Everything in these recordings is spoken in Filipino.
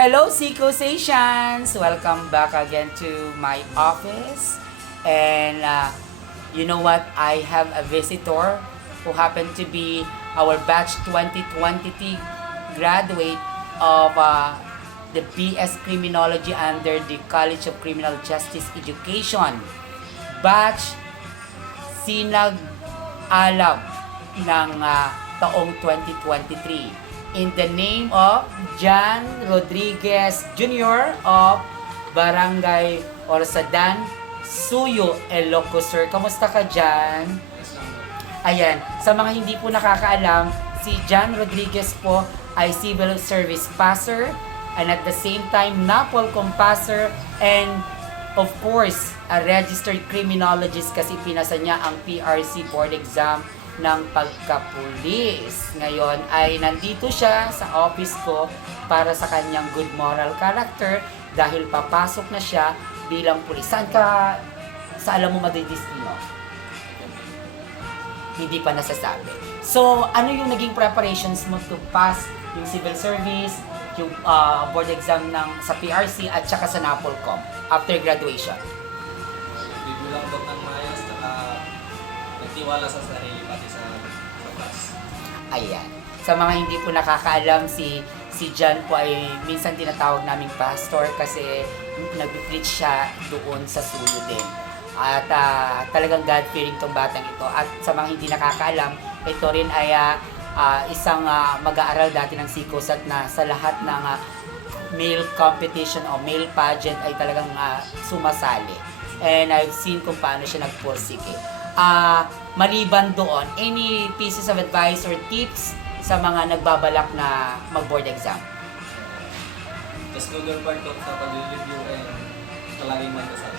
Hello, Psychosations! Welcome back again to my office. And you know what? I have a visitor who happened to be our batch 2023 graduate of the BS Criminology under the College of Criminal Justice Education. Batch Sinag-alab ng taong 2023. In the name of John Rodriguez Jr. of Barangay Orsadan, Suyo, Ilocos Sur. Kamusta ka, John? Ayan, sa mga hindi po nakakaalam, si John Rodriguez po ay civil service passer and at the same time NAPOL compasser and of course a registered criminologist kasi pinasa niya ang PRC board exam ng pagkapulis. Ngayon ay nandito siya sa office ko para sa kanyang good moral character dahil papasok na siya bilang pulis. Saan ka sa alam mo madidistino? Hindi pa nasasabi. So, ano yung naging preparations mo to pass yung civil service, yung board exam sa PRC at saka sa NAPOLCOM after graduation? Bibilang daw ng mayas, nagtiwala sa sarili pati sa class. Ayan. Sa mga hindi po nakakaalam, si John po ay minsan tinatawag naming pastor kasi nag-preach siya doon sa Suyo din. At talagang God-fearing tong batang ito. At sa mga hindi nakakaalam, ito rin ay isang mag-aaral dati ng SICOSAT na sa lahat ng male competition o male pageant ay talagang sumasali. And I've seen kung paano siya nagpursige. Maliban doon, any pieces of advice or tips sa mga nagbabalak na mag-board exam? Just go your part sa pag-review and palaging magdasal.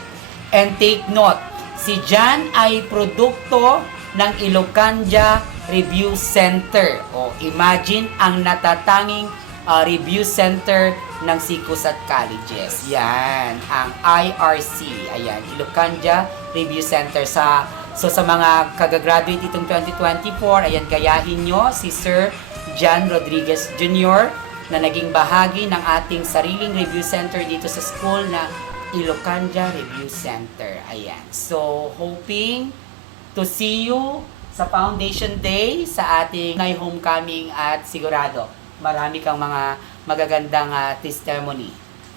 And take note, si John ay produkto ng Ilocanja Review Center. O imagine ang natatanging review center ng SICOSAT Colleges. Yan, ang IRC. Ayan, Ilocanja Review Center. So sa mga kagagraduate itong 2024, ayan, gayahin nyo si Sir John Rodriguez Jr. na naging bahagi ng ating sariling review center dito sa school na Ilocanja Review Center. Ayan. So, hoping to see you sa Foundation Day sa ating homecoming at sigurado marami kang mga magagandang testimony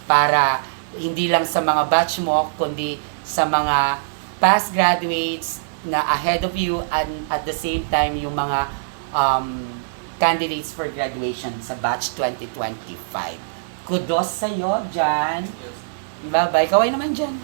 para hindi lang sa mga batch mo kundi sa mga past graduates na ahead of you and at the same time yung mga candidates for graduation sa batch 2025. Kudos sa iyo, Jan. Yes. Bye-bye. Kaway naman dyan.